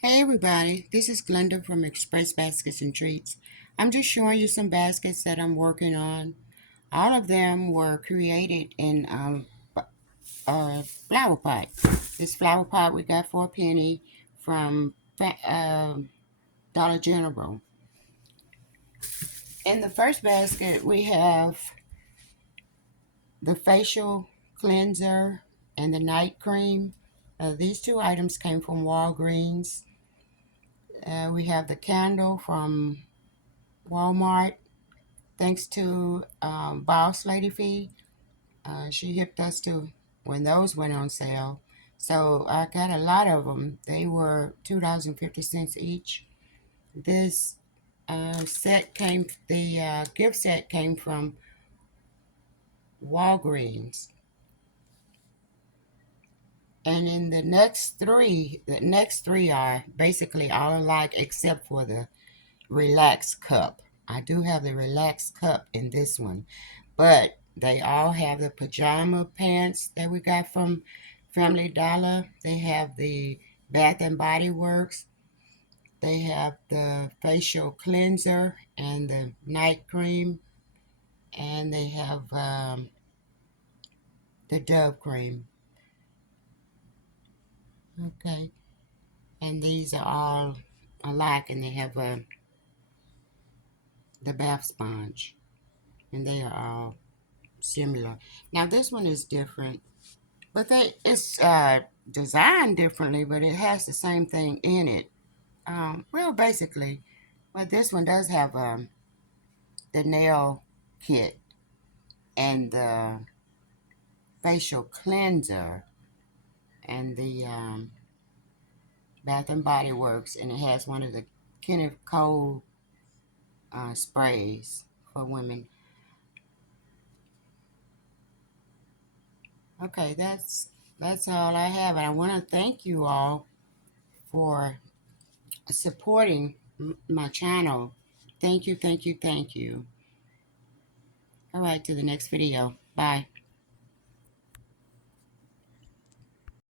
Hey everybody, this is Glenda from Express Baskets and Treats. I'm just showing you some baskets that I'm working on. All of them were created in a flower pot. This flower pot we got for a penny from Dollar General. In the first basket we have the facial cleanser and the night cream. These two items came from Walgreens. We have the candle from Walmart. Thanks to Boss Lady Fee. She hipped us to when those went on sale. So I got a lot of them. They were $2.50 each. This gift set came from Walgreens. And in the next three are basically all alike except for the Relax cup. I do have the Relax cup in this one, but they all have the pajama pants that we got from Family Dollar. They have the Bath and Body Works. They have the facial cleanser and the night cream, and they have the Dove cream. Okay, and these are all alike, and they have the bath sponge, and they are all similar. Now this one is different, but it's designed differently, but it has the same thing in it. Well, basically, but this one does have the nail kit and the facial cleanser and the Bath and Body Works, and it has one of the Kenneth Cole sprays for women. Okay, that's all I have, and I want to thank you all for supporting my channel. Thank you, thank you, thank you. All right, to the next video. Bye.